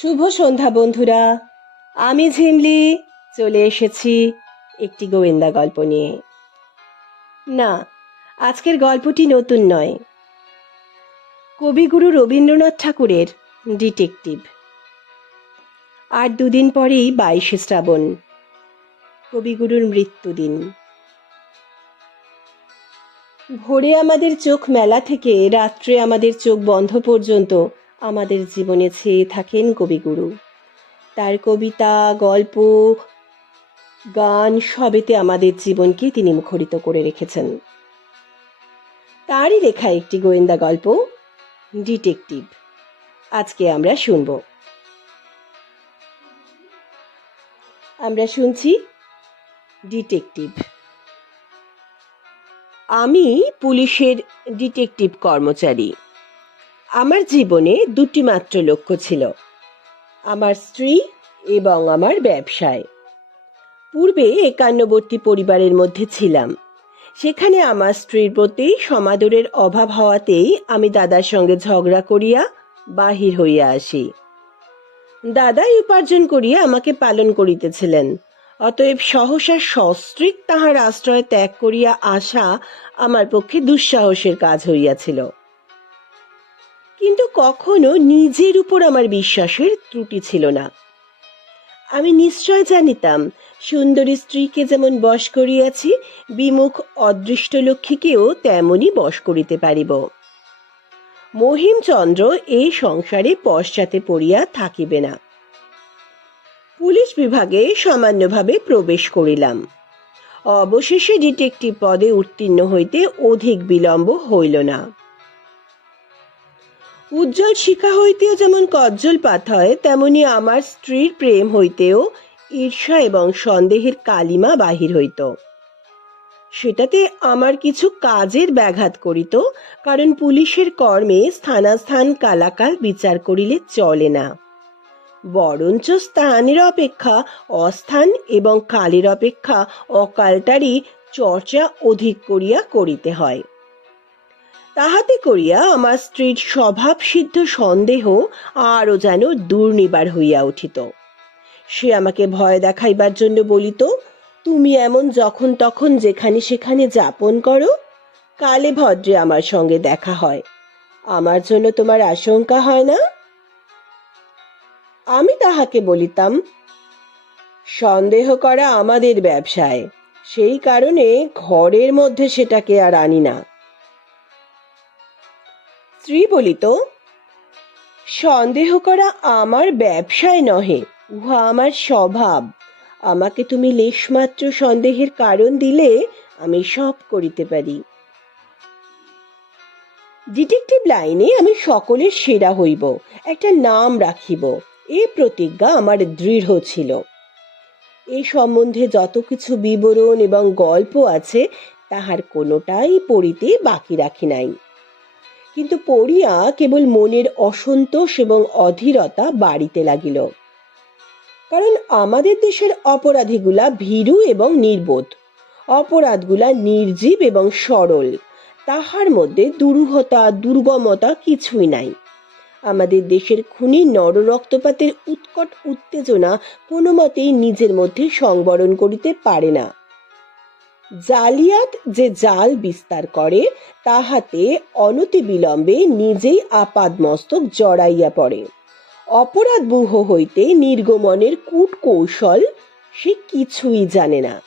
শুভ সন্ধ্যা, বন্ধুরা। আমি ঝিমলি, চলে এসেছি একটি গোয়েন্দা গল্প নিয়ে। না, আজকের গল্পটি নতুন নয়। কবিগুরু রবীন্দ্রনাথ ঠাকুরের ডিটেকটিভ। আর দুদিন পরেই বাইশে শ্রাবণ, কবিগুরুর মৃত্যুদিন। ভোরে আমাদের চোখ মেলা থেকে রাত্রে আমাদের চোখ বন্ধ পর্যন্ত আমাদের জীবনে ছেয়ে থাকেন কবিগুরু। তার কবিতা, গল্প, গান সবেতে আমাদের জীবনকে তিনি মুখরিত করে রেখেছেন। তারই লেখা একটি গোয়েন্দা গল্প, ডিটেকটিভ। আজকে আমরা শুনব। আমরা শুনছি ডিটেকটিভ। আমি পুলিশের ডিটেকটিভ কর্মচারী। আমার জীবনে দুটি মাত্র লক্ষ্য ছিল। আমার স্ত্রী এবং আমার ব্যবসায়। পূর্বে একান্নবর্তী পরিবারের মধ্যে ছিলাম। সেখানে আমার স্ত্রীর প্রতি সমাদরের অভাব হওয়াতেই আমি দাদার সঙ্গে ঝগড়া করিয়া বাহির হইয়া আসি। দাদাই উপার্জন করিয়া আমাকে পালন করিতেছিলেন। অতএব সহসা সস্ত্রিক তাহার আশ্রয় ত্যাগ করিয়া আসা আমার পক্ষে দুঃসাহসের কাজ হইয়াছিল। কিন্তু কখনো নিজের উপর আমার বিশ্বাসের ত্রুটি ছিল না। আমি নিশ্চয় জানিতাম, সুন্দরী স্ত্রীকে যেমন বশ করিয়াছি, বিমুখ অদৃষ্ট লক্ষ্মীকেও তেমনই বশ করিতে পারিব। মহিমচন্দ্র এই সংসারে পশ্চাতে পড়িয়া থাকিবে না। পুলিশ বিভাগে সামান্যভাবে প্রবেশ করিলাম। অবশেষে ডিটেকটিভ পদে উত্তীর্ণ হইতে অধিক বিলম্ব হইল না। উজ্জ্বল শিখা হইতেও যেমন কজ্জল পাত হয় তেমনি আমার স্ত্রীর প্রেম হইতেও ঈর্ষা এবং সন্দেহের কালিমা বাহির হইত। সেটাতে আমার কিছু কাজের ব্যাঘাত করিত, কারণ পুলিশের কর্মে স্থানাস্থান কালাকাল বিচার করিলে চলে না। বরঞ্চ স্থানের অপেক্ষা, অস্থান এবং কালের অপেক্ষা অকালটারই চর্চা অধিক করিয়া করিতে হয়। তাহাতে করিয়া আমার স্ত্রীর স্বভাব সিদ্ধ সন্দেহ আরও যেন দুর্নিবার হইয়া উঠিত। সে আমাকে ভয় দেখাইবার জন্য বলিত, তুমি এমন যখন তখন যেখানে সেখানে যাপন করো, কালে ভদ্রে আমার সঙ্গে দেখা হয়। আমার জন্য তোমার আশঙ্কা হয় না? আমি তাহাকে বলিতাম, সন্দেহ করা আমাদের ব্যবসায়। সেই কারণে ঘরের মধ্যে সেটাকে আর আনি না। স্ত্রী বলিত, সন্দেহ করা আমার ব্যবসায় নহে, উহা আমার স্বভাব। আমাকে তুমি লেশমাত্র সন্দেহের কারণ দিলে আমি সব করিতে পারি। ডিটেকটিভ লাইনে আমি সকলের সেরা হইব, একটা নাম রাখিব। এ প্রতিজ্ঞা আমার দৃঢ় ছিল। এ সম্বন্ধে যত কিছু বিবরণ এবং গল্প আছে, তাহার কোনোটাই পড়িতে বাকি রাখি নাই। কিন্তু পড়িয়া কেবল মনের অসন্তোষ এবং অধীরতা বাড়িতে লাগিল। কারণ আমাদের দেশের অপরাধীগুলা ভীরু এবং নির্বোধ। অপরাধগুলা নির্জীব এবং সরল। তাহার মধ্যে দুরূহতা, দুর্গমতা কিছুই নাই। আমাদের দেশের খুনি নর রক্তপাতের উৎকট উত্তেজনা কোনো মতেই নিজের মধ্যে সংবরণ করিতে পারে না। জালিয়াত যে জাল বিস্তার করে, তাহাতে অনতি বিলম্বে নিজেই আপাদ মস্তক জড়াইয়া পড়ে। অপরাধ বুহ হইতে নির্গমনের কূট কৌশল সে কিছুই জানে না।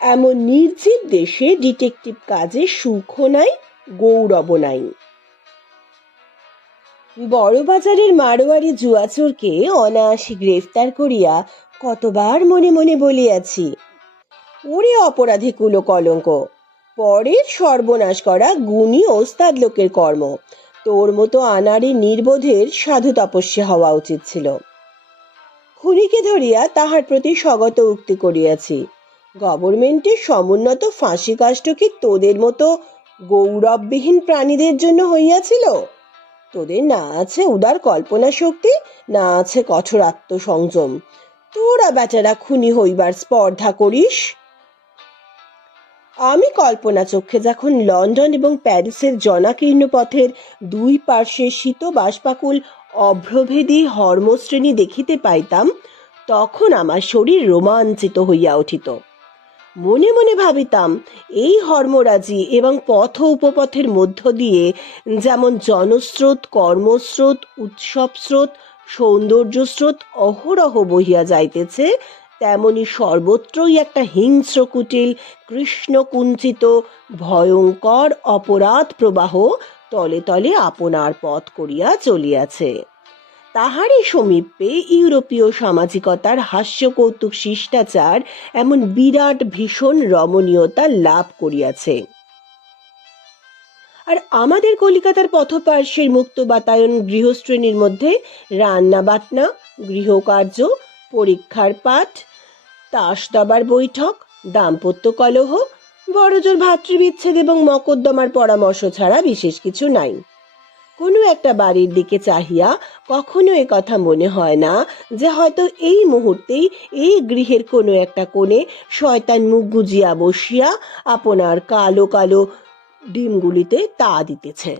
এমন নির্জীব দেশে ডিটেকটিভ কাজে সুখও নাই, গৌরব নাই। বড়বাজারের মারোয়ারি জুয়াচোরকে অনায়াসে গ্রেফতার করিয়া কতবার মনে মনে বলিয়াছি ওরে অপরাধী কুলো কলঙ্ক, পরের সর্বনাশ করা গুণী ওস্তাদ লোকের কর্ম। তোর মতো আনারে নির্বোধের সাধু তপস্যা হওয়া উচিত ছিল। খুনিকে ধরিয়া তাহার প্রতি স্বগত উক্তি করিয়াছি। গভর্নমেন্টের সমুন্নত ফাঁসি কাষ্ট কি তোদের মতো গৌরববিহীন প্রাণীদের জন্য হইয়াছিল? তোদের না আছে উদার কল্পনা শক্তি, না আছে কঠোর আত্মসংযম। তোরা বেচারা খুনি হইবার স্পর্ধা করিস? আমি কল্পনা চক্ষে যখন লন্ডন এবং প্যারিসের জনাকীর্ণ পথের দুই পার্শ্বে শীত বাষ্পাকুল অভ্রভেদী হর্মশ্রেণী দেখিতে পাইতাম, তখন আমার শরীর রোমাঞ্চিত হইয়া উঠিত। মনে মনে ভাবিতাম, এই হর্মরাজি এবং পথ উপপথের মধ্য দিয়ে যেমন জনস্রোত, কর্মস্রোত উৎসব স্রোত সৌন্দর্য স্রোত অহরহ বহিয়া যাইতেছে তেমনি সর্বত্রই একটা হিংস্র কুটিল, কৃষ্ণকুঞ্চিত, ভয়ঙ্কর অপরাধ প্রবাহ তলে তলে আপনার পথ করিয়া চলিয়াছে। তাহারই সমীপে ইউরোপীয় সামাজিকতার হাস্য কৌতুক শিষ্টাচার এমন বিরাট ভীষণ রমণীয়তা লাভ করিয়াছে। আর আমাদের কলিকাতার পথপার্শ্বের মুক্ত বাতায়ন গৃহশ্রেণীর মধ্যে রান্না বাটনা গৃহকার্য, পরীক্ষার পাঠ তাস দাবার বৈঠক, দাম্পত্য কলহ, বড়জোর ভাতৃবিচ্ছেদ এবং মকদ্দমার পরামর্শ ছাড়া বিশেষ কিছু নাই। কোনো একটা বাড়ির দিকে চাহিয়া কখনো এ কথা মনে হয় না যে হয়তো এই মুহূর্তেই এই গৃহের কোনো একটা কোণে শয়তান মুখ গুজিয়া বসিয়া আপনার কালো কালো ডিমগুলিতে তা দিতেছে।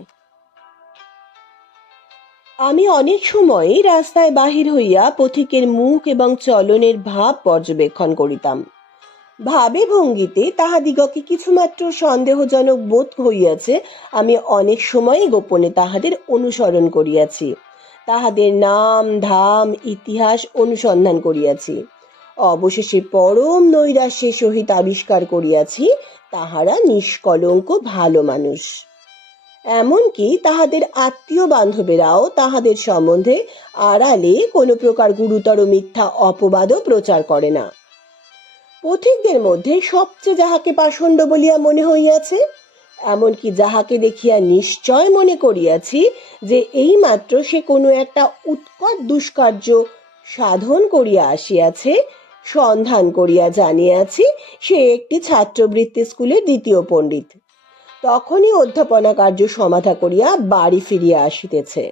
আমি অনেক সময়ই রাস্তায় বাহির হইয়া পথিকের মুখ এবং চলনের ভাব পর্যবেক্ষণ করিতাম। ভাবে ভঙ্গিতে তাহাদিগকে কিছুমাত্র সন্দেহজনক বোধ হইয়াছে, আমি অনেক সময় গোপনে তাহাদের অনুসরণ করিয়াছি। তাহাদের নাম, ধাম, ইতিহাস অনুসন্ধান করিয়াছি। অবশেষে পরম নৈরাশ্যের সহিত আবিষ্কার করিয়াছি, তাহারা নিষ্কলঙ্ক ভালো মানুষ। এমনকি তাহাদের আত্মীয় বান্ধবেরাও তাহাদের সম্বন্ধে আড়ালে কোনো প্রকার গুরুতর মিথ্যা অপবাদও প্রচার করে না। পথিকদের মধ্যে সবচেয়ে যাহাকে পাষণ্ড বলিয়া মনে হইয়াছে, এমনকি যাহাকে দেখিয়া নিশ্চয় মনে করিয়াছি যে এই মাত্র সে কোনো একটা উৎকট দুষ্কার্য সাধন করিয়া আসিয়াছে, সন্ধান করিয়া জানিয়াছি সে একটি ছাত্রবৃত্তি স্কুলের দ্বিতীয় পণ্ডিত। তখনই অধ্যাপনা কার্য সমাধা করিয়া বাড়ি ফিরিয়া আসিতেছে।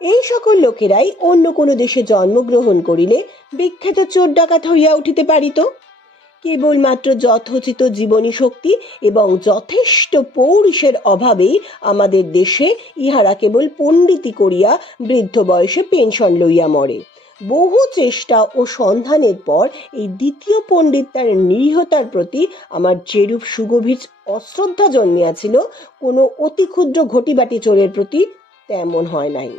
এই সকল লোকেরাই অন্য কোনো দেশে জন্মগ্রহণ করিলে বিখ্যাত চোর ডাকাত হইয়া উঠিতে পারিত। কেবলমাত্র যথোচিত জীবনী শক্তি এবং যথেষ্ট পৌরুষের অভাবেই আমাদের দেশে ইহারা কেবল পণ্ডিতি করিয়া বৃদ্ধ বয়সে পেনশন লইয়া মরে। বহু চেষ্টা ও সন্ধানের পর এই দ্বিতীয় পণ্ডিত তার নিরীহতার প্রতি আমার যেরূপ সুগভীর অশ্রদ্ধা জন্মিয়াছিল, কোনো অতি ক্ষুদ্র ঘটিবাটি চোরের প্রতি তেমন হয় নাই।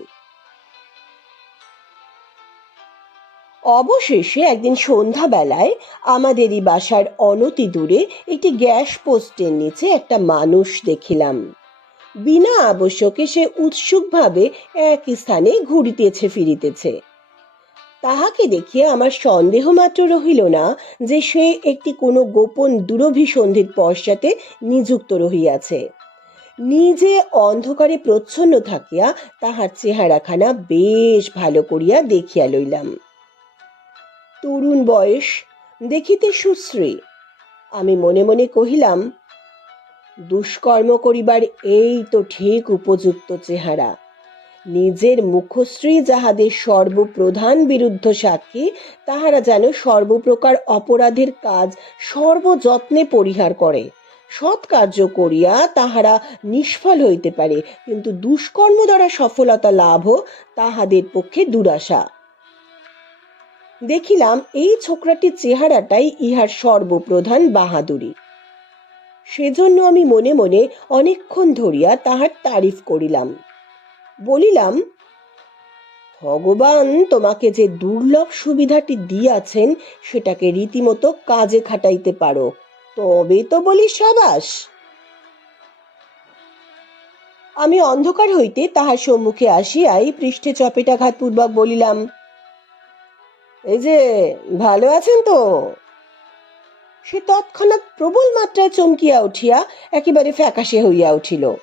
অবশেষে একদিন সন্ধ্যাবেলায় আমাদেরই বাসার অনতি দূরে একটি গ্যাস পোস্টের নিচে একটা মানুষ দেখিলাম। বিনা আবশ্যকে সে উৎসুকভাবে এক স্থানে ঘুরিতেছে, ফিরিতেছে। তাহাকে দেখিয়া আমার সন্দেহ মাত্র রহিল না যে সে একটি কোনো গোপন দুরভিসন্ধির পশ্চাতে নিযুক্ত রহিয়াছে। নিজে অন্ধকারে প্রচ্ছন্ন থাকিয়া তাহার চেহারাখানা বেশ ভালো করিয়া দেখিয়া লইলাম। তরুণ বয়স, দেখিতে সুশ্রী। আমি মনে মনে কহিলাম, দুষ্কর্ম করিবার এই তো ঠিক উপযুক্ত চেহারা। নিজের মুখশ্রী যাহাদের সর্বপ্রধান বিরুদ্ধ সাক্ষী, তাহারা যেন সর্বপ্রকার অপরাধের কাজ সর্বযত্নে পরিহার করে। সৎ কার্য করিয়া তাহারা নিষ্ফল হইতে পারে, কিন্তু দুষ্কর্ম দ্বারা সফলতা লাভও তাহাদের পক্ষে দুরাশা। দেখিলাম, এই ছোকরাটির চেহারাটাই ইহার সর্বপ্রধান বাহাদুরি। সেজন্য আমি মনে মনে অনেকক্ষণ ধরিয়া তাহার তারিফ করিলাম। বলিলাম, ভগবান তোমাকে যে দুর্লভ সুবিধাটি দিয়াছেন, সেটাকে রীতিমতো কাজে খাটাইতে পারো। তবে তো বলি সাবাস। আমি অন্ধকার হইতে তাহার সম্মুখে আসিয়াই পৃষ্ঠে চপেটাঘাত পূর্বক বলিলাম এই যে, ভালো আছেন তো? সে তৎক্ষণাৎ প্রবল মাত্রায় চমকিয়া উঠিয়া একেবারে ফ্যাকাশে হইয়া উঠিল।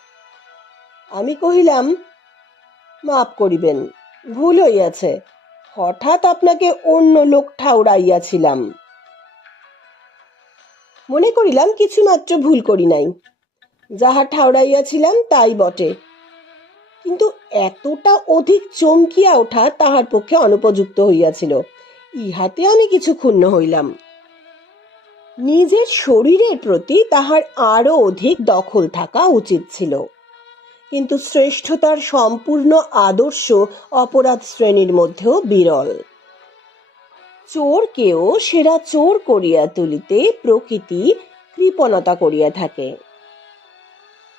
আমি কহিলাম মাপ করিবেন, ভুল হইয়াছে। হঠাৎ আপনাকে অন্য লোক ঠাউরাইয়াছিলাম মনে করিলাম কিছুমাত্র ভুল করি নাই। যাহা ঠাউরাইয়াছিলাম তাই বটে। কিন্তু এতটা অধিক চমকিয়া ওঠা তাহার পক্ষে অনুপযুক্ত হইয়াছিল। ইহাতে আমি কিছু ক্ষুণ্ণ হইলাম। নিজের শরীরের প্রতি তাহার আরও অধিক দখল থাকা উচিত ছিল। কিন্তু শ্রেষ্ঠতার সম্পূর্ণ আদর্শ অপরাধ শ্রেণির মধ্যেও বিরল। চোরকেও সেরা চোর করিয়া তুলিতে প্রকৃতি কৃপণতা করিয়া থাকে।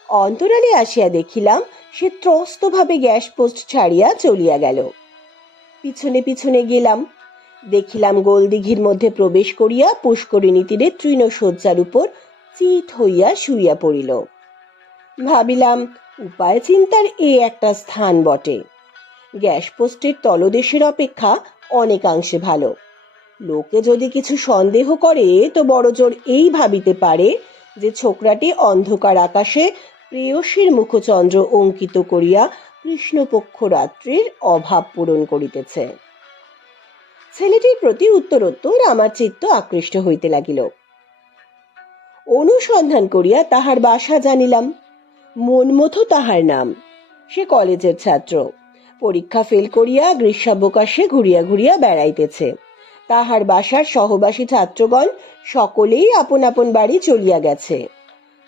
অন্তরালে আসিয়া দেখিলাম, সে ত্রস্তভাবে গ্যাস পোস্ট ছাড়িয়া চলিয়া গেল। পিছনে পিছনে গেলাম। দেখিলাম গোলদিঘির মধ্যে প্রবেশ করিয়া পুষ্করিণী তীরে তৃণশয্যার উপর চিত হইয়া শুইয়া পড়িল। ভাবিলাম উপায় চিন্তার এ একটা স্থান বটে। গ্যাস পোস্টের তলদেশের অপেক্ষা অনেকাংশে ভালো। লোকে যদি কিছু সন্দেহ করে, তো বড় জোর এই ভাবিতে পারে যে ছোকরাটি অন্ধকার আকাশে প্রেয়সীর মুখচন্দ্র অঙ্কিত করিয়া কৃষ্ণপক্ষ রাত্রির অভাব পূরণ করিতেছে। ছেলেটির প্রতি উত্তরোত্তর আমার চিত্ত আকৃষ্ট হইতে লাগিল। অনুসন্ধান করিয়া তাহার বাসা জানিলাম। মনমথ তাহার নাম। সে কলেজের ছাত্র। পরীক্ষা ফেল করিয়া গ্রীষ্মাবকাশে ঘুরিয়া ঘুরিয়া বেড়াইতেছে। তাহার বাসার সহবাসী ছাত্রগণ সকলেই আপন আপন বাড়ি চলিয়া গেছে।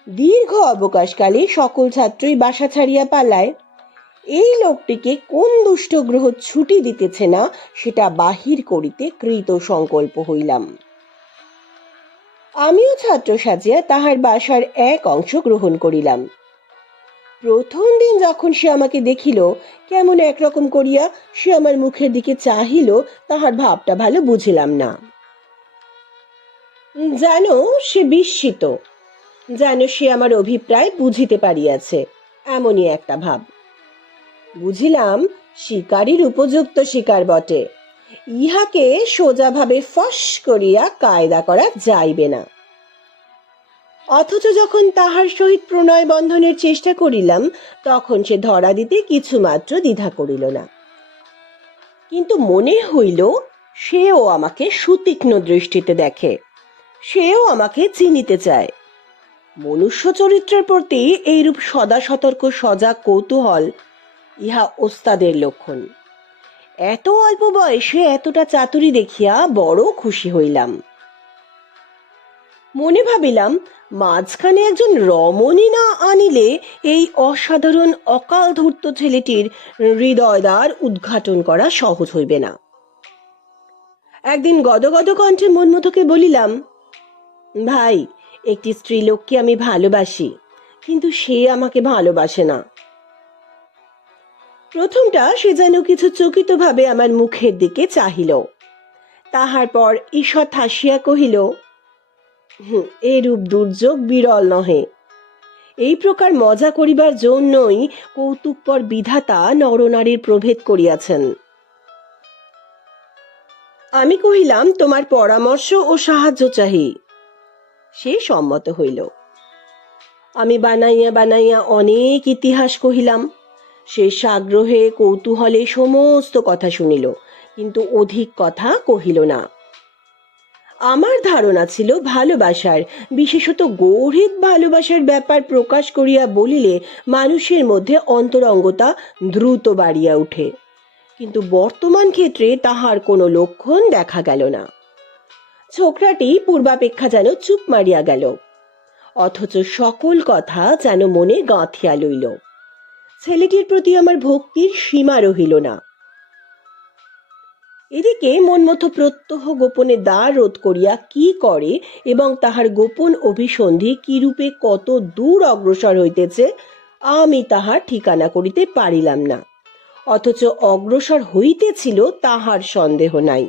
দীর্ঘ অবকাশকালে সকল ছাত্রই বাসা ছাড়িয়া পালায়। এই লোকটিকে কোন দুষ্ট গ্রহ ছুটি দিতেছে না, সেটা বাহির করিতে কৃত সংকল্প হইলাম। আমিও ছাত্র সাজিয়া তাহার বাসার এক অংশ গ্রহণ করিলাম। প্রথম দিন যখন সে আমাকে দেখিল, কেমন একরকম করিয়া সে আমার মুখের দিকে চাহিল, তাহার ভাবটা ভালো বুঝিলাম না। যেন সে বিস্মিত। যেন সে আমার অভিপ্রায় বুঝিতে পারিয়াছে, এমনই একটা ভাব। বুঝিলাম, শিকারীর উপযুক্ত শিকার বটে। ইহাকে সোজাভাবে ফস করিয়া কায়দা করা যাইবে না। অথচ যখন তাহার সহিত প্রণয় বন্ধনের চেষ্টা করিলাম, তখন সে ধরা দিতে কিছুমাত্র দ্বিধা করিল না। কিন্তু মনে হইল, সেও আমাকে সুতীক্ষ্ণ দৃষ্টিতে দেখে, সেও আমাকে চিনিতে চায়। মনুষ্য চরিত্রের প্রতি এইরূপ সদা সতর্ক সজাগ কৌতূহল ইহা ওস্তাদের লক্ষণ। এত অল্প বয়সে এতটা চাতুরি দেখিয়া বড় খুশি হইলাম। মনে ভাবিলাম মাঝখানে একজন রমণী না আনিলে এই অসাধারণ অকাল ধূর্ত ছেলেটির হৃদয়দ্বার উদ্ঘাটন করা সহজ হইবে না। একদিন গদগদ কণ্ঠে মনমথকে বলিলাম ভাই একটি স্ত্রীলোককে আমি ভালোবাসি কিন্তু সে আমাকে ভালোবাসে না। প্রথমটা সে যেন কিছু চকিতভাবে আমার মুখের দিকে চাহিল। তাহার পর ঈষৎ হাসিয়া কহিল "হুঁ, এরূপ দুর্যোগ বিরল নহে। এই প্রকার মজা করিবার জন্যই কৌতুকপর বিধাতা নরনারীর প্রভেদ করিয়াছেন। আমি কহিলাম, তোমার পরামর্শ ও সাহায্য চাহি। সে সম্মত হইল। আমি বানাইয়া বানাইয়া অনেক ইতিহাস কহিলাম। সে সাগ্রহে কৌতূহলে সমস্ত কথা শুনিল, কিন্তু অধিক কথা কহিল না। আমার ধারণা ছিল ভালোবাসার, বিশেষত গৌরীত ভালোবাসার ব্যাপার প্রকাশ করিয়া বলিলে মানুষের মধ্যে অন্তরঙ্গতা দ্রুত বাড়িয়া উঠে কিন্তু বর্তমান ক্ষেত্রে তাহার কোনো লক্ষণ দেখা গেল না। ছোকরাটি পূর্বাপেক্ষা যেন চুপ মারিয়া গেল, অথচ সকল কথা যেন মনে গাঁথিয়া লইল। ছেলেটির প্রতি আমার ভক্তির সীমা রহিল না। এদিকে মনমতো প্রত্যহ গোপনে দ্বার রোধ করিয়া কি করে এবং তাহার গোপন অভিসন্ধি কিরূপে কত দূর অগ্রসর হইতেছে, আমি তাহার ঠিকানা করিতে পারিলাম না। অথচ অগ্রসর হইতেছিল তাহার সন্দেহ নাই।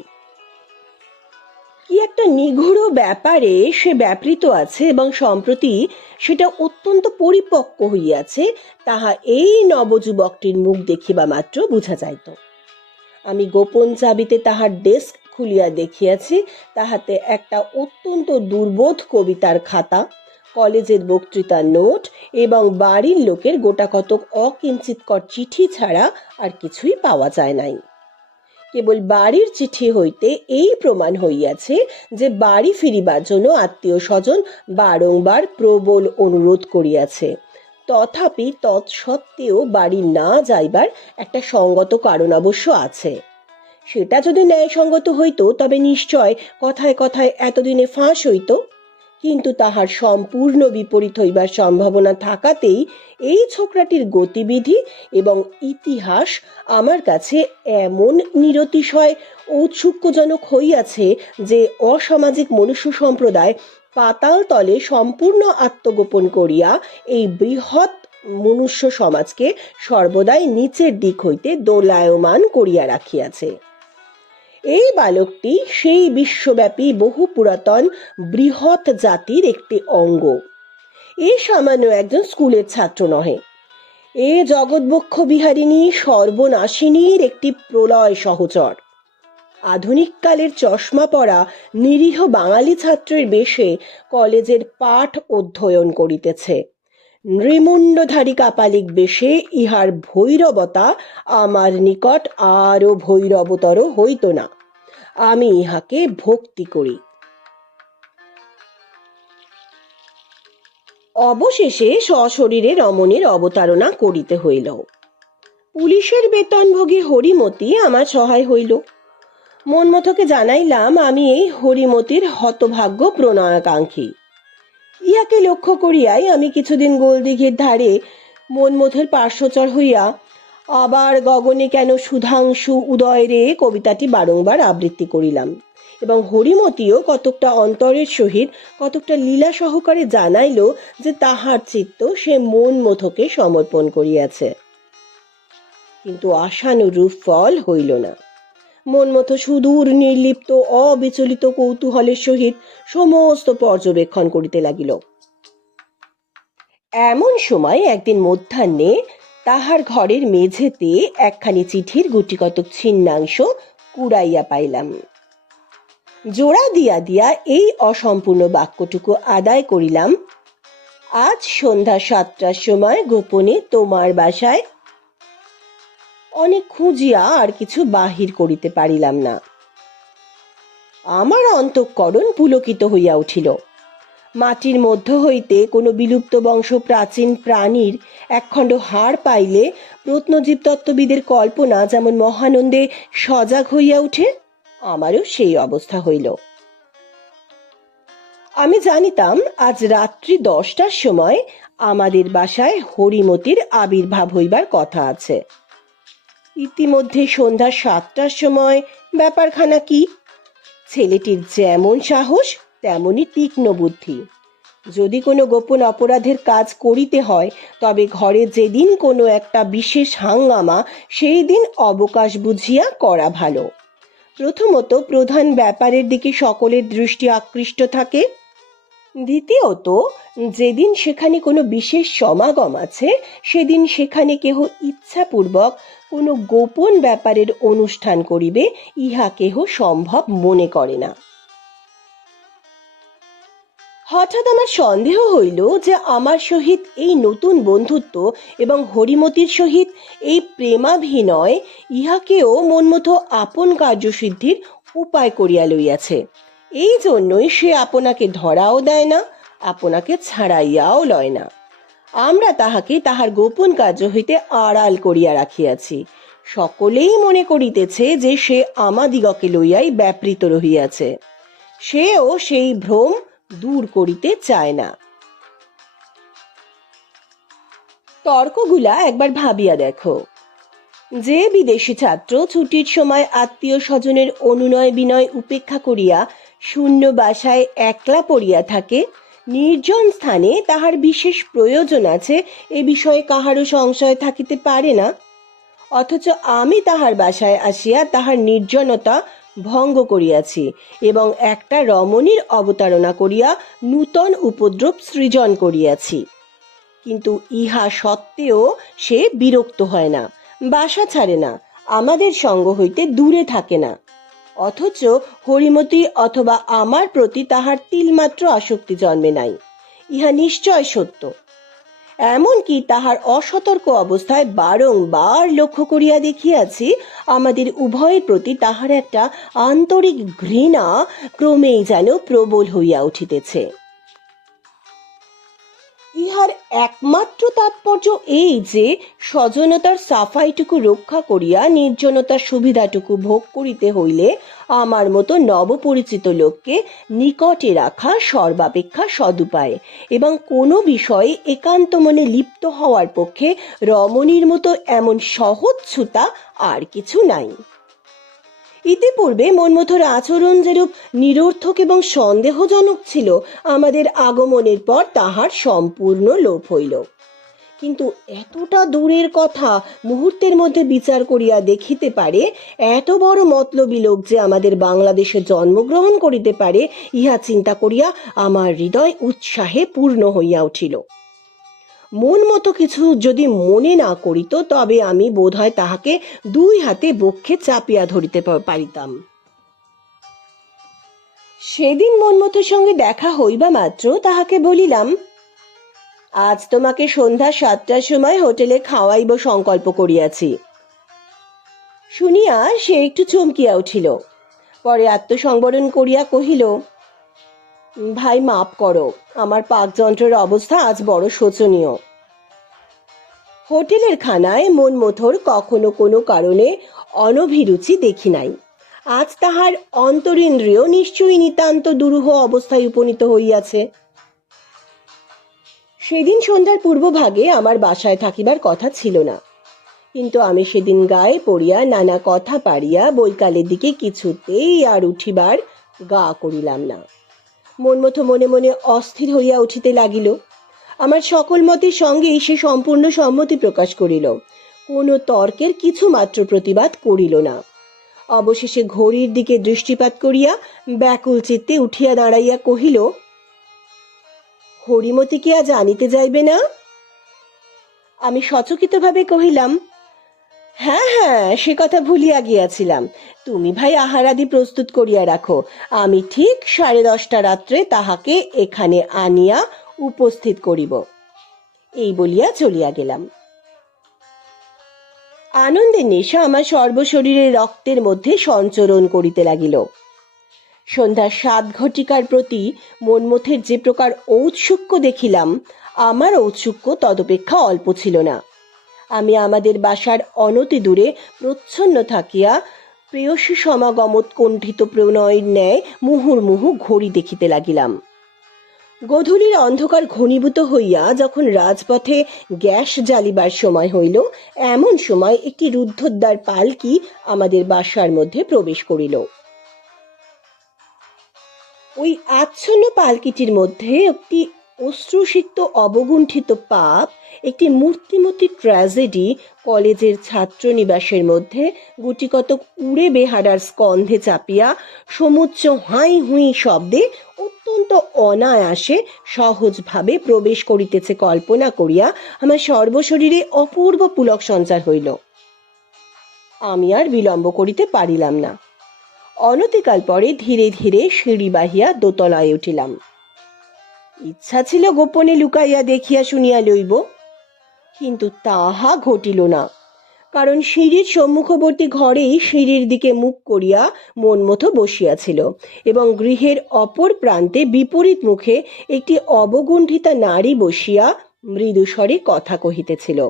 কি একটা নিগূঢ় ব্যাপারে সে ব্যাপৃত আছে এবং সম্প্রতি সেটা অত্যন্ত পরিপক্ক হইয়াছে, তাহা এই নবযুবকটির মুখ দেখিবা মাত্র বুঝা যাইত। আমি গোপন চাবিতে তাহার ডেস্ক খুলিয়া দেখিয়াছি, তাহাতে একটা অত্যন্ত দুর্বোধ কবিতার খাতা, কলেজের বক্তৃতার নোট এবং বাড়ির লোকের গোটা কতক অকিঞ্চিতকর চিঠি ছাড়া আর কিছুই পাওয়া যায় নাই। কেবল বাড়ির চিঠি হইতে এই প্রমাণ হইয়াছে যে বাড়ি ফিরিবার জন্য আত্মীয় স্বজন বারংবার প্রবল অনুরোধ করিয়াছে। তথাপি তৎসত্ত্বেও বাড়ি না যাইবার একটা সঙ্গত কারণ অবশ্য আছে। সেটা যদি ন্যায়সঙ্গত হইত, তবে নিশ্চয় কথায় কথায় এতদিনে ফাঁস হইত। কিন্তু তাহার সম্পূর্ণ বিপরীত হইবার সম্ভাবনা থাকাতেই এই ছোকরাটির গতিবিধি এবং ইতিহাস আমার কাছে এমন নিরতিশয় ঔৎসুক্যজনক হইয়াছে যে অসামাজিক মনুষ্য সম্প্রদায় পাতাল তলে সম্পূর্ণ আত্মগোপন করিয়া এই বৃহৎ মনুষ্য সমাজকে সর্বদাই নিচের দিক হইতে দোলায়মান করিয়া রাখিয়াছে। এই বালকটি সেই বিশ্বব্যাপী বহু পুরাতন বৃহৎ জাতির একটি অঙ্গ। এ সামান্য একজন স্কুলের ছাত্র নহে। এ জগৎবক্ষ বিহারিণী সর্বনাশিনীর একটি প্রলয় সহচর। আধুনিককালের চশমা পরা নিরীহ বাঙালি ছাত্রের বেশে কলেজের পাঠ অধ্যয়ন করিতেছে। নৃমুণ্ডধারী কাপালিক বেশে ইহার ভৈরবতা আমার নিকট আরও ভৈরবতর হইত না। আমি ইহাকে ভক্তি করি। অবশেষে সশরীরে রমণের অবতারণা করিতে হইল। পুলিশের বেতনভোগী হরিমতি আমার সহায় হইল। মনমথকে জানাইলাম, আমি এই হরিমতির হতভাগ্য প্রণয়াকাঙ্ক্ষী ইহাকে লক্ষ্য করিয়াই আমি কিছুদিন গোলদিঘির ধারে মনমথের পার্শ্বচর হইয়া আবার গগনে কেন সুধাংশু উদয় রে কবিতাটি বারংবার আবৃত্তি করিলাম এবং হরিমতিও কতকটা অন্তরের সহিত কতকটা লীলা সহকারে জানাইল যে তাহার চিত্ত সে মন মথকে সমর্পণ করিয়াছে। কিন্তু আশানুরূপ ফল হইল না। মনমথ সুদূর, নির্লিপ্ত, অবিচলিত কৌতূহলের সহিত সমস্ত পর্যবেক্ষণ করিতে লাগিল। এমন সময় একদিন মধ্যাহ্নে তাহার ঘরের মেঝেতে একখানি চিঠির গুটি কতক ছিন্নাংশ কুড়াইয়া পাইলাম। জোড়া দিয়া দিয়া এই অসম্পূর্ণ বাক্যটুকু আদায় করিলাম, আজ সন্ধ্যা সাতটার সময় গোপনে তোমার বাসায় অনেক খুঁজিয়া আর কিছু বাহির করিতে পারিলাম না। আমার অন্তঃকরণ পুলকিত হইয়া উঠিল। মাটির মধ্য হইতে কোনো বিলুপ্ত বংশ প্রাচীন প্রাণীর একখণ্ড হাড় পাইলে প্রত্নজীব তত্ত্ববিদের কল্পনা যেমন মহানন্দে সজাগ হইয়া উঠে, আমারও সেই অবস্থা হইল। আমি জানিতাম, আজ রাত্রি দশটার সময় আমাদের বাসায় হরিমতির আবির্ভাব হইবার কথা আছে। ইতিমধ্যে সন্ধ্যা সাতটার সময়। ব্যাপারখানা কি? ছেলেটির যেমন সাহস, তেমনই তীক্ষ্ণ বুদ্ধি। যদি কোনো গোপন অপরাধের কাজ করিতে হয়, তবে ঘরে যেদিন কোনো একটা বিশেষ হাঙ্গামা সেই দিন অবকাশ বুঝিয়া করা ভালো। প্রথমত প্রধান ব্যাপারের দিকে সকলের দৃষ্টি আকৃষ্ট থাকে। দ্বিতীয়ত, যেদিন সেখানে কোনো বিশেষ সমাগম আছে, সেদিন সেখানে কেহ ইচ্ছাপূর্বক কোনো গোপন ব্যাপারের অনুষ্ঠান করিবে, ইহা কেহ সম্ভব মনে করে না। হঠাৎ আমার সন্দেহ হইল যে আমার সহিত এই নতুন বন্ধুত্ব এবং হরিমতির সহিত এই প্রেমাভিনয় ইহাকেও মনমতো আপন কার্যসিদ্ধির উপায় করিয়া লইয়াছে। এই জন্যই সে আপনাকে ধরাও দেয় না, আপনাকে ছাড়াইয়াও লয় না। আমরা তাহাকে তাহার গোপন কার্য হইতে আড়াল করিয়া রাখিয়াছি। সকলেই মনে করিতেছে যে সে আমাদিগকে লইয়াই ব্যাপৃত রহিয়াছে। সেও সেই ভ্রম দূর করিতে চায় না। তর্কগুলা একবার ভাবিয়া দেখো। যে বিদেশি ছাত্র ছুটির সময় আত্মীয় স্বজনের অনুনয় বিনয় উপেক্ষা করিয়া শূন্য বাসায় একলা পড়িয়া থাকে, নির্জন স্থানে তাহার বিশেষ প্রয়োজন আছে, এ বিষয়ে কাহারও সংশয় থাকিতে পারে না। অথচ আমি তাহার বাসায় আসিয়া তাহার নির্জনতা ভঙ্গ করিয়াছি এবং একটা রমণীর অবতারণা করিয়া নূতন উপদ্রব সৃজন করিয়াছি। কিন্তু ইহা সত্ত্বেও সে বিরক্ত হয় না, বাসা ছাড়ে না, আমাদের সঙ্গ হইতে দূরে থাকে না। অথচ হরিমতি অথবা আমার প্রতি তাহার তিলমাত্র আসক্তি জন্মে নাই। ইহা নিশ্চয় সত্য। এমনকি তাহার অসতর্ক অবস্থায় বারংবার লক্ষ্য করিয়া দেখিয়াছি, আমাদের উভয়ের প্রতি তাহার একটা আন্তরিক ঘৃণা ক্রমেই যেন প্রবল হইয়া উঠিতেছে। ইহার একমাত্র তাৎপর্য এই যে স্বজনতার সাফাইটুকু রক্ষা করিয়া নির্জনতার সুবিধাটুকু ভোগ করিতে হইলে আমার মতো নবপরিচিত লোককে নিকটে রাখা সর্বাপেক্ষা সদুপায় এবং কোনো বিষয়ে একান্ত মনে লিপ্ত হওয়ার পক্ষে রমণীর মতো এমন সহজ ছুতা আর কিছু নাই। ইতিপূর্বে মনমথর আচরণ যেরূপ নিরর্থক এবং সন্দেহজনক ছিল, আমাদের আগমনের পর তাহার সম্পূর্ণ লোপ হইল। কিন্তু এতটা দূরের কথা মুহূর্তের মধ্যে বিচার করিয়া দেখিতে পারে, এত বড় মতলবী লোক যে আমাদের বাংলাদেশে জন্মগ্রহণ করিতে পারে, ইহা চিন্তা করিয়া আমার হৃদয় উৎসাহে পূর্ণ হইয়া উঠিল। মন মতো কিছু যদি মনে না করিত তবে আমি বোধহয় তাহাকে দুই হাতে বক্ষে চাপিয়া ধরিতে পারিতাম। সেদিন মনমতোর সঙ্গে দেখা হইবা মাত্র, তাহাকে বলিলাম, আজ তোমাকে সন্ধ্যা সাতটার সময় হোটেলে খাওয়াইব সংকল্প করিয়াছি। শুনিয়া সে একটু চমকিয়া উঠিল। পরে আত্মসংবরণ করিয়া কহিল ভাই মাপ করো। আমার পাকযন্ত্রের অবস্থা আজ বড় শোচনীয়। হোটেলের খানায় মন মথর কখনো কোনো কারণে অনভিরুচি দেখি নাই। আজ তাহার অন্তরিন্দ্রিয় নিশ্চয়ই নিতান্ত দুরূহ অবস্থায় উপনীত হইয়াছে। সেদিন সন্ধ্যার পূর্বভাগে আমার বাসায় থাকিবার কথা ছিল না। কিন্তু আমি সেদিন গায়ে পড়িয়া নানা কথা পারিয়া বৈকালের দিকে কিছুতেই আর উঠিবার গা করিলাম না। মন মতো মনে মনে অস্থির হইয়া উঠিতে লাগিল। আমার সকল মতের সঙ্গেই সে সম্পূর্ণ সম্মতি প্রকাশ করিল। কোনো তর্কের কিছু মাত্র প্রতিবাদ করিল না। অবশেষে ঘড়ির দিকে দৃষ্টিপাত করিয়া ব্যাকুল চিত্তে উঠিয়া দাঁড়াইয়া কহিল, হরিমতি কি আজ আনিতে যাইবে না? আমি সচকিতভাবে কহিলাম হ্যাঁ হ্যাঁ সে কথা ভুলিয়া গিয়াছিলাম। তুমি ভাই আহারাদি প্রস্তুত করিয়া রাখো। আমি ঠিক সাড়ে দশটা রাত্রে তাহাকে এখানে আনিয়া উপস্থিত করিব। এই বলিয়া চলিয়া গেলাম। আনন্দের নেশা আমার সর্বশরীরে রক্তের মধ্যে সঞ্চরণ করিতে লাগিল। সন্ধ্যা সাত ঘটিকার প্রতি মনমথের যে প্রকার ঔৎসুক্য দেখিলাম, আমার ঔৎসুক্য তদপেক্ষা অল্প ছিল না। আমি আমাদের বাসার অনতি দূরে প্রচ্ছন্ন থাকিয়া প্রেয়সী সমাগমত কণ্ঠিত প্রণয়ের ন্যায় মুহুর্মুহু ঘড়ি দেখিতে লাগিলাম। গধূলির অন্ধকার ঘনীভূত হইয়া যখন রাজপথে গ্যাস জ্বালিবার সময় হইল, এমন সময় একটি রুদ্ধদ্বার পালকি আমাদের বাসার মধ্যে প্রবেশ করিল। ওই আচ্ছন্ন পালকিটির মধ্যে একটি অশ্রুসিক্ত অবগুণ্ঠিত পাপ একটি মূর্তিমূর্তি ট্র্যাজেডি কলেজের ছাত্রনিবাসের মধ্যে গুটিকতক উড়ে বেহারার স্কন্ধে চাপিয়া সমুচ্চ হাই হুই শব্দে অত্যন্ত অনায়াসে সহজভাবে প্রবেশ করিতেছে কল্পনা করিয়া আমার সর্বশরীরে অপূর্ব পুলক সঞ্চার হইল। আমি আর বিলম্ব করিতে পারিলাম না। অনতিকাল পরে ধীরে ধীরে সিঁড়ি বাহিয়া দোতলায় উঠিলাম। ইচ্ছা ছিল গোপনে লুকাইয়া দেখিয়া শুনিয়া লইব, কিন্তু তাহা ঘটিল না। কারণ সিঁড়ির সম্মুখবর্তী ঘরেই সিঁড়ির দিকে মুখ করিয়া মনমতো বসিয়াছিল এবং গৃহের অপর প্রান্তে বিপরীত মুখে একটি অবগুণ্ঠিতা নারী বসিয়া মৃদুস্বরে কথা কহিতেছিল।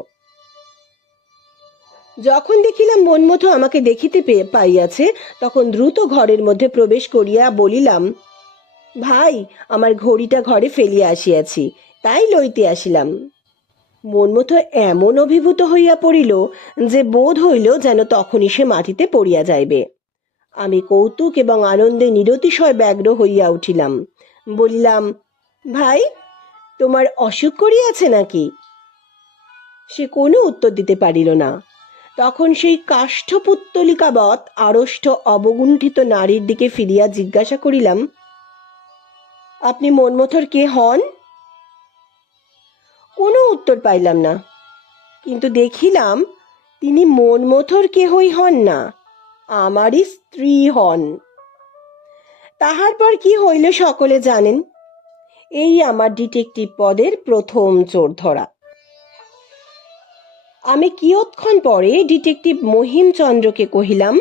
যখন দেখিলাম মনমতো আমাকে দেখিতে পাইয়াছে, তখন দ্রুত ঘরের মধ্যে প্রবেশ করিয়া বলিলাম ভাই, আমার ঘড়িটা ঘরে ফেলিয়া আসিয়াছি, তাই লইতে আসিলাম। মনমতো এমন অভিভূত হইয়া পড়িল যে বোধ হইল যেন তখনই সে মাটিতে পড়িয়া যাইবে। আমি কৌতুক এবং আনন্দে নিরতিশয় ব্যগ্র হইয়া উঠিলাম। বলিলাম, ভাই, তোমার অসুখ করিয়াছে নাকি? সে কোনো উত্তর দিতে পারিল না। তখন সেই কাষ্ঠপুত্তলিকাবৎ আড়ষ্ট অবগুণ্ঠিত নারীর দিকে ফিরিয়া জিজ্ঞাসা করিলাম আপনি মনমথর কে হন? কোনো উত্তর পাইলাম না। কিন্তু দেখিলাম তিনি মনমথর কেহই হন না, আমারই স্ত্রী হন। তাহার পর কি হইল সকলে জানেন? এই আমার ডিটেকটিভ পদের প্রথম চোর ধরা আমি কিয়ৎক্ষণ পরে ডিটেকটিভ মহিমচন্দ্রকে কহিলাম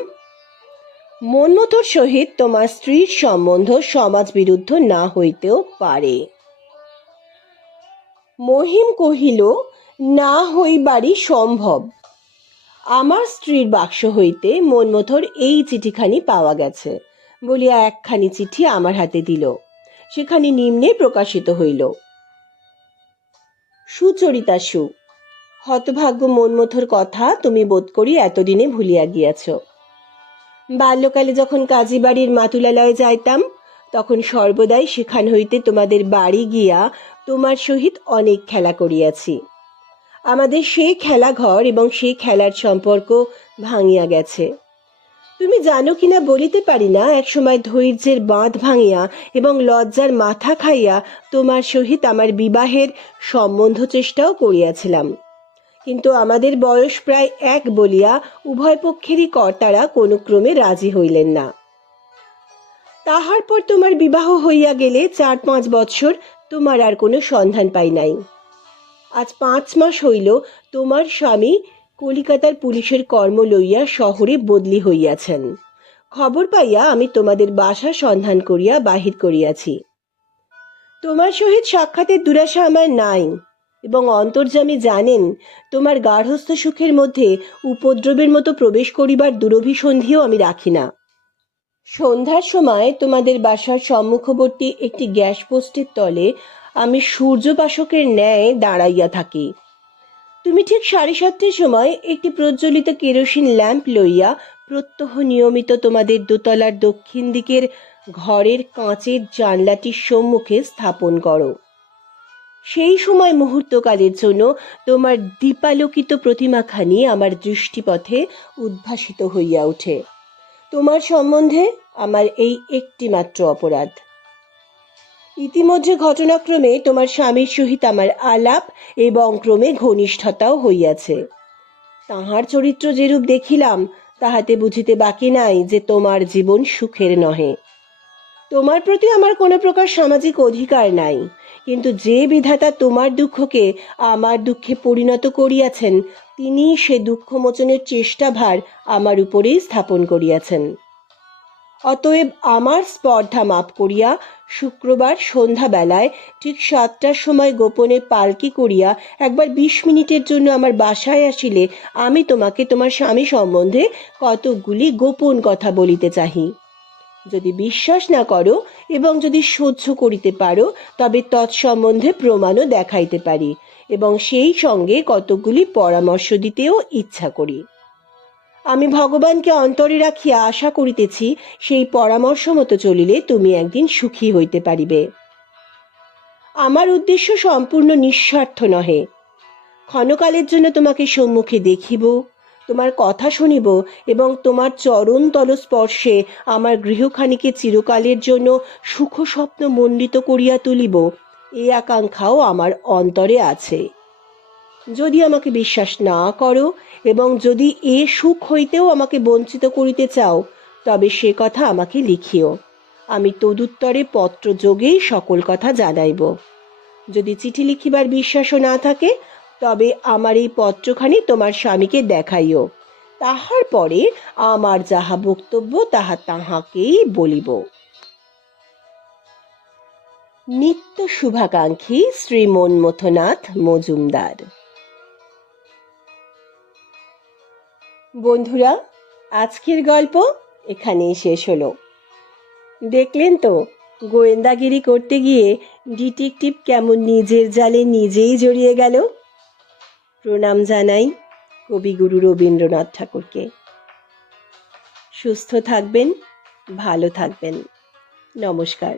মনমথর সহিত তোমার স্ত্রীর সম্বন্ধ সমাজ বিরুদ্ধ না হইতেও পারে। মহিম কহিল, না হইবারই সম্ভব। আমার স্ত্রীর বাক্স হইতে মনমথর এই চিঠিখানি পাওয়া গেছে। বলিয়া একখানি চিঠি আমার হাতে দিল। সেখানি নিম্নে প্রকাশিত হইল, সুচরিতা সু, হতভাগ্য মনমথর কথা তুমি বোধ করি এতদিনে ভুলিয়া গিয়াছ। বাল্যকালে যখন কাজী বাড়ির মাতুলালয়ে যাইতাম, তখন সর্বদাই সেখান হইতে তোমাদের বাড়ি গিয়া তোমার সহিত অনেক খেলা করিয়াছি। আমাদের সেই খেলাঘর এবং সেই খেলার সম্পর্ক ভাঙিয়া গেছে। তুমি জানো কিনা বলিতে পারি না, একসময় ধৈর্যের বাঁধ ভাঙিয়া এবং লজ্জার মাথা খাইয়া তোমার সহিত আমার বিবাহের সম্বন্ধ চেষ্টাও করিয়াছিলাম। কিন্তু আমাদের বয়স প্রায় এক বলিয়া উভয় পক্ষেরই কর্তারা কোনো ক্রমে রাজি হইলেন না। তাহার পর তোমার বিবাহ হইয়া গেলে চার পাঁচ বৎসর তোমার আর কোনো সন্ধান পাই নাই। আজ পাঁচ মাস হইল তোমার স্বামী কলিকাতার পুলিশের কর্ম লইয়া শহরে বদলি হইয়াছেন। খবর পাইয়া আমি তোমাদের বাসা সন্ধান করিয়া বাহির করিয়াছি। তোমার সহিত সাক্ষাতের দুরাশা আমার নাই। এবং অন্তর্যামী জানেন, তোমার গার্হস্থ সুখের মধ্যে উপদ্রবের মতো প্রবেশ করিবার দুরভিসন্ধিও আমি রাখি না। সন্ধ্যার সময় তোমাদের বাসার সম্মুখবর্তী একটি গ্যাস পোস্টের তলে আমি সূর্যপাশকের ন্যায় দাঁড়াইয়া থাকি। তুমি ঠিক সাড়ে সাতটার সময় একটি প্রজ্বলিত কেরোসিন ল্যাম্প লইয়া প্রত্যহ নিয়মিত তোমাদের দোতলার দক্ষিণ দিকের ঘরের কাঁচের জানলাটির সম্মুখে স্থাপন করো। সেই সময় মুহূর্তকালের জন্য তোমার দীপালোকিত প্রতিমাখানি আমার দৃষ্টিপথে উদ্ভাসিত হইয়া ওঠে। তোমার সম্বন্ধে আমার এই একটি মাত্র অপরাধ। ইতিমধ্যে ঘটনাক্রমে তোমার স্বামীর সহিত আমার আলাপ এবং ক্রমে ঘনিষ্ঠতাও হইয়াছে। তাহার চরিত্র যেরূপ দেখিলাম, তাহাতে বুঝিতে বাকি নাই যে তোমার জীবন সুখের নহে। তোমার প্রতি আমার কোনো প্রকার সামাজিক অধিকার নাই। কিন্তু যে বিধাতা তোমার দুঃখকে আমার দুঃখে পরিণত করিয়াছেন তিনি সে দুঃখ মোচনের চেষ্টা ভার আমার উপরেই স্থাপন করিয়াছেন। অতএব আমার স্পর্ধা মাপ করিয়া শুক্রবার সন্ধ্যাবেলায় ঠিক সাতটার সময় গোপনে পালকি করিয়া একবার বিশ মিনিটের জন্য আমার বাসায় আসিলে আমি তোমাকে তোমার স্বামী সম্বন্ধে কতকগুলি গোপন কথা বলিতে চাহি। যদি বিশ্বাস না করো এবং যদি সহ্য করিতে পারো, তবে তৎসম্বন্ধে প্রমাণও দেখাইতে পারি এবং সেই সঙ্গে কতকগুলি পরামর্শ দিতেও ইচ্ছা করি। আমি ভগবানকে অন্তরে রাখিয়া আশা করিতেছি, সেই পরামর্শ মতো চলিলে তুমি একদিন সুখী হইতে পারিবে। আমার উদ্দেশ্য সম্পূর্ণ নিঃস্বার্থ নহে। ক্ষণকালের জন্য তোমাকে সম্মুখে দেখিব। তোমার কথা শুনিব এবং তোমার চরণ তল স্পর্শে আমার গৃহখানিকে চিরকালের জন্য সুখ স্বপ্ন মণ্ডিত করিয়া তুলিব। এই আকাঙ্ক্ষাও আমার অন্তরে আছে। যদি আমাকে বিশ্বাস না করো এবং যদি এ সুখ হইতেও আমাকে বঞ্চিত করিতে চাও, তবে সে কথা আমাকে লিখিও। আমি তদুত্তরে পত্র যোগেই সকল কথা জানাইব। যদি চিঠি লিখিবার বিশ্বাসও না থাকে তবে আমার এই পত্রখানি তোমার স্বামীকে দেখাইও। তাহার পরে আমার যাহা বক্তব্য, তাহা তাহাকেই বলিব। নিত্য শুভাকাঙ্ক্ষী শ্রী মনমথনাথ মজুমদার। বন্ধুরা, আজকের গল্প এখানেই শেষ হলো। দেখলেন তো, গোয়েন্দাগিরি করতে গিয়ে ডিটেকটিভ কেমন নিজের জালে নিজেই জড়িয়ে গেল? প্রণাম জানাই কবিগুরু রবীন্দ্রনাথ ঠাকুরকে। সুস্থ থাকবেন ভালো থাকবেন। নমস্কার।